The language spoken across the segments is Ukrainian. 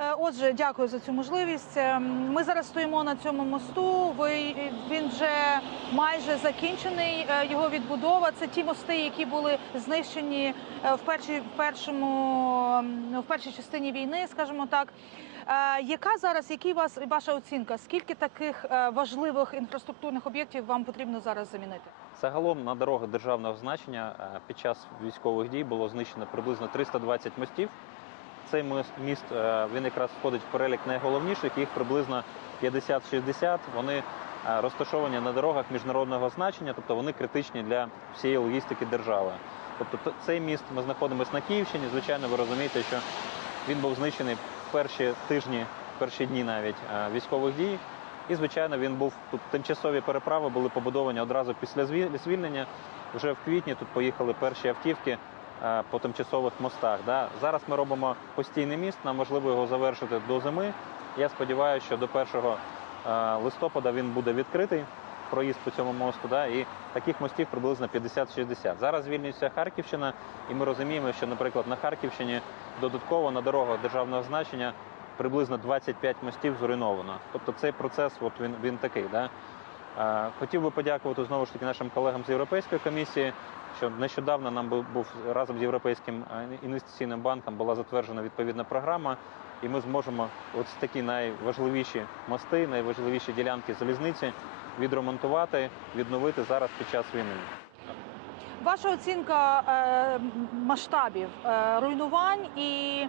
Е, Отже, дякую за цю можливість. Е, Ми зараз стоїмо на цьому мосту. Ви він вже майже закінчений. е, Його відбудова. Це ті мости, які були знищені е, в першій в першому в першій частині війни, скажімо так. Е, Яка зараз, який вас ваша оцінка? Скільки таких е, важливих інфраструктурних об'єктів вам потрібно зараз замінити? Загалом на дорогах державного значення е, під час військових дій було знищено приблизно 320 мостів. Цей міст е, він якраз входить в перелік найголовніших, їх приблизно 50-60. Вони е, розташовані на дорогах міжнародного значення, тобто вони критичні для всієї логістики держави. Тобто цей міст ми знаходимося на Київщині. Звичайно, ви розумієте, що він був знищений в перші тижні, в перші дні навіть е, військових дій. І, звичайно, він був тут тимчасові переправи були побудовані одразу після звільнення. Вже в квітні тут поїхали перші автівки по тимчасових мостах. Да. Зараз ми робимо постійний міст, нам важливо його завершити до зими. Я сподіваюся, що до 1 е, листопада він буде відкритий. Проїзд по цьому мосту, да, і таких мостів приблизно 50-60. Зараз звільнюється Харківщина, і ми розуміємо, що, наприклад, на Харківщині додатково на дорогах державного значення приблизно 25 мостів зруйновано. Тобто цей процес, от він, він такий. Да? Е, Хотів би подякувати знову ж таки нашим колегам з Європейської комісії, що нещодавно нам був, разом з Європейським е, інвестиційним банком була затверджена відповідна програма, і ми зможемо ось такі найважливіші мости, найважливіші ділянки залізниці відремонтувати, відновити зараз під час війни. Ваша оцінка е, масштабів е, руйнувань і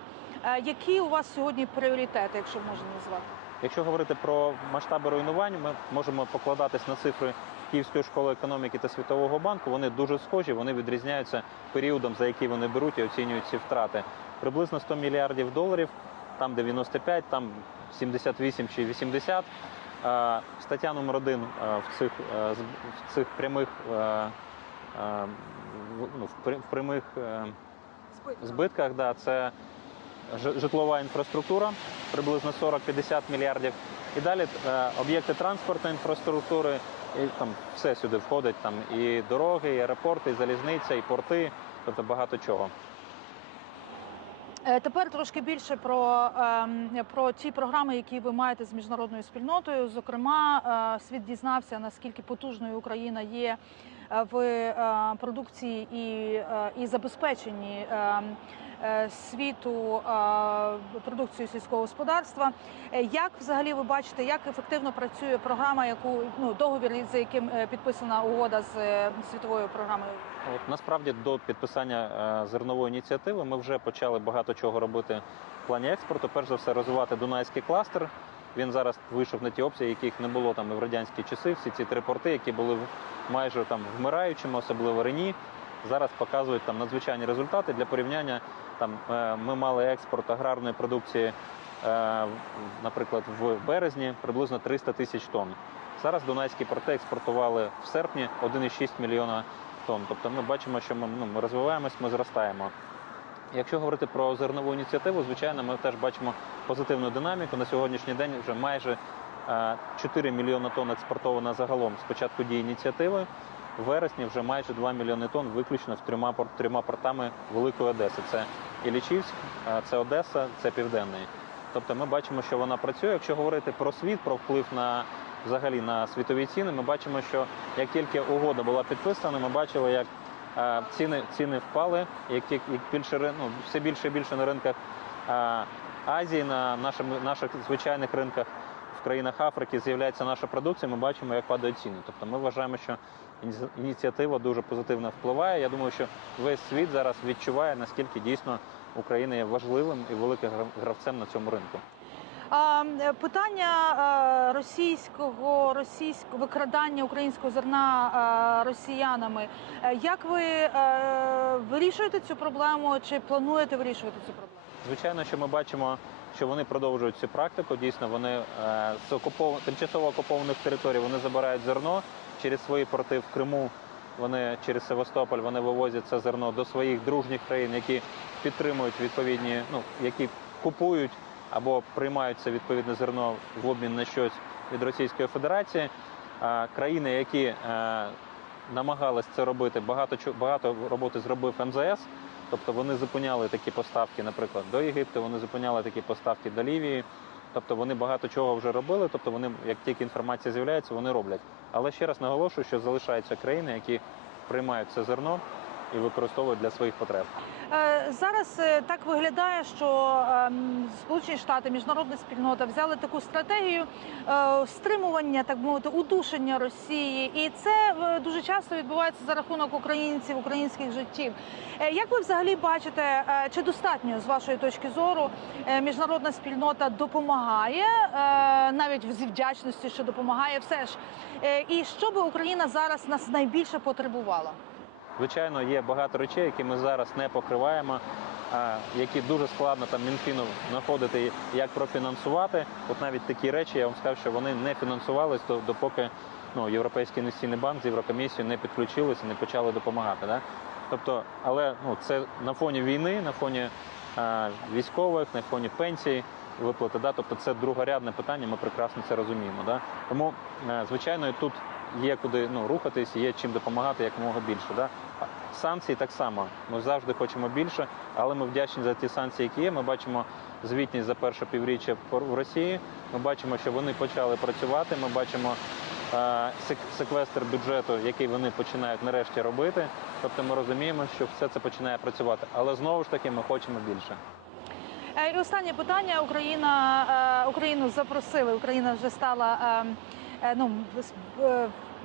які у вас сьогодні пріоритети, якщо можна назвати? Якщо говорити про масштаби руйнувань, ми можемо покладатись на цифри Київської школи економіки та Світового банку. Вони дуже схожі, вони відрізняються періодом, за який вони беруть і оцінюють ці втрати. Приблизно 100 мільярдів доларів, там 95, там 78 чи 80. Е, Стаття номер один е, в цих, е, в цих прямих в- ну, в прямих збитках, да, це житлова інфраструктура, приблизно 40-50 мільярдів. І далі об'єкти транспортної інфраструктури, і там все сюди входить, там і дороги, і аеропорти, і залізниця, і порти, тобто багато чого. Е, Тепер трошки більше про, ем, про ті програми, які ви маєте з міжнародною спільнотою. Зокрема, е, світ дізнався, наскільки потужною Україна є е, в продукції і, і забезпеченні ем, світу е, продукцією сільського господарства. Е, Як взагалі ви бачите, як ефективно працює програма, яку ну договір, за яким е, підписана угода з е, світовою програмою? От насправді до підписання е, зернової ініціативи ми вже почали багато чого робити в плані експорту. Перш за все, розвивати Дунайський кластер. Він зараз вийшов на ті опції, яких не було там і в радянські часи. Всі ці три порти, які були майже там вмираючими, особливо Рені, зараз показують там надзвичайні результати. Для порівняння там е, ми мали експорт аграрної продукції, е, наприклад, в березні приблизно 300 тисяч тонн. Зараз Дунайські порти експортували в серпні 1,6 мільйона тонн. Тобто ми бачимо, що ми, ну, ми розвиваємось, ми зростаємо. Якщо говорити про зернову ініціативу, звичайно, ми теж бачимо позитивну динаміку. На сьогоднішній день вже майже е, 4 мільйони тонн експортовано загалом з початку дії ініціативи. В вересні вже майже 2 мільйони тонн виключно в трьома, трьома портами Великої Одеси. Це Іллічівськ, е, це Одеса, це Південний. Тобто ми бачимо, що вона працює. Якщо говорити про світ, про вплив на взагалі на світові ціни, ми бачимо, що як тільки угода була підписана, ми бачили, як ціни, ціни впали, як, як, більше ну, все більше і більше на ринках Азії, на нашому, наших звичайних ринках в країнах Африки з'являється наша продукція, ми бачимо, як падають ціни. Тобто ми вважаємо, що ініціатива дуже позитивно впливає. Я думаю, що весь світ зараз відчуває, наскільки дійсно Україна є важливим і великим гравцем на цьому ринку. Питання російського російського викрадання українського зерна росіянами. Е, Як ви е, вирішуєте цю проблему? Чи плануєте вирішувати цю проблему? Звичайно, що ми бачимо, що вони продовжують цю практику. Дійсно, вони е, з окупов... тимчасово окупованих територій вони забирають зерно через свої порти в Криму. Вони через Севастополь вони вивозять це зерно до своїх дружніх країн, які підтримують відповідні, ну які купують або приймають це відповідне зерно в обмін на щось від Російської Федерації. Е, Країни, які е, намагались це робити, багато багато роботи зробив МЗС. Тобто вони зупиняли такі поставки, наприклад, до Єгипту, вони зупиняли такі поставки до Лівії. Тобто вони багато чого вже робили. Тобто вони, як тільки інформація з'являється, вони роблять. Але ще раз наголошую, що залишаються країни, які приймають це зерно і використовують для своїх потреб. Е, Зараз е, так виглядає, що ем, Сполучені Штати, міжнародна спільнота взяли таку стратегію е, стримування, так мовити, удушення Росії, і це дуже часто відбувається за рахунок українців, українських життів. Як ви взагалі бачите, чи достатньо з вашої точки зору міжнародна спільнота допомагає навіть зі вдячності, що допомагає, все ж і що би Україна зараз нас найбільше потребувала? Звичайно, є багато речей, які ми зараз не покриваємо, які дуже складно там Мінфіну знаходити, як профінансувати. От навіть такі речі, я вам скажу, що вони не фінансувались до- допоки ну, Європейський інвестиційний банк з Єврокомісією не підключилися, не почали допомагати. Да? Тобто, але ну, це на фоні війни, на фоні а, військових, на фоні пенсій. Виплати, да? тобто це другорядне питання, ми прекрасно це розуміємо. Да? Тому, е, звичайно, тут є куди ну, рухатись, є чим допомагати якомога більше. Да? Санкції так само. Ми завжди хочемо більше, але ми вдячні за ті санкції, які є. Ми бачимо звітність за перше півріччя в- Росії. Ми бачимо, що вони почали працювати. Ми бачимо е, секвестр бюджету, який вони починають нарешті робити. Тобто ми розуміємо, що все це починає працювати. Але знову ж таки ми хочемо більше. Е, І останнє питання. Україна е, Україну запросили. Україна вже стала е, е, ну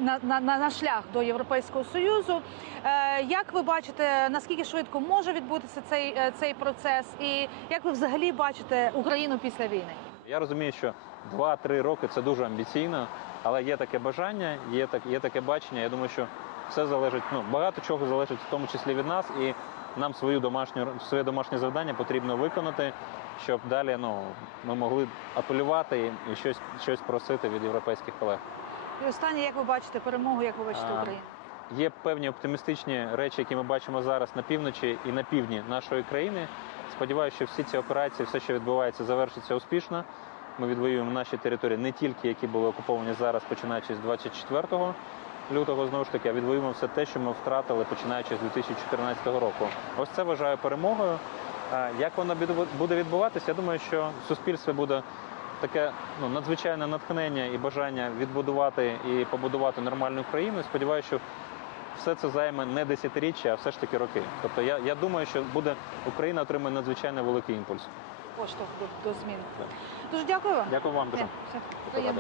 на, на, на шлях до Європейського союзу. Е, Як ви бачите, наскільки швидко може відбутися цей, е, цей процес, і як ви взагалі бачите Україну після війни? Я розумію, що 2-3 роки це дуже амбіційно, але є таке бажання, є так, є таке бачення. Я думаю, що все залежить, ну багато чого залежить в тому числі від нас, і нам свою домашню своє домашнє завдання потрібно виконати, щоб далі ну ми могли апелювати і щось, щось просити від європейських колег. І останнє, як ви бачите перемогу, як ви бачите А, Україну? Є певні оптимістичні речі, які ми бачимо зараз на півночі і на півдні нашої країни. Сподіваюся, що всі ці операції, все, що відбувається, завершиться успішно. Ми відвоюємо наші території не тільки які були окуповані зараз, починаючи з 24 лютого, знову ж таки, а відвоюємо все те, що ми втратили починаючи з 2014 року. Ось це вважаю перемогою. Як воно буде відбуватися? Я думаю, що в суспільстві буде таке ну, надзвичайне натхнення і бажання відбудувати і побудувати нормальну країну. Сподіваюся, що все це займе не десятиріччя, а все ж таки роки. Тобто я, я думаю, що буде Україна отримає надзвичайно великий імпульс. Поштовх до, до змін. Дуже дякую вам. Дякую вам дуже. Все.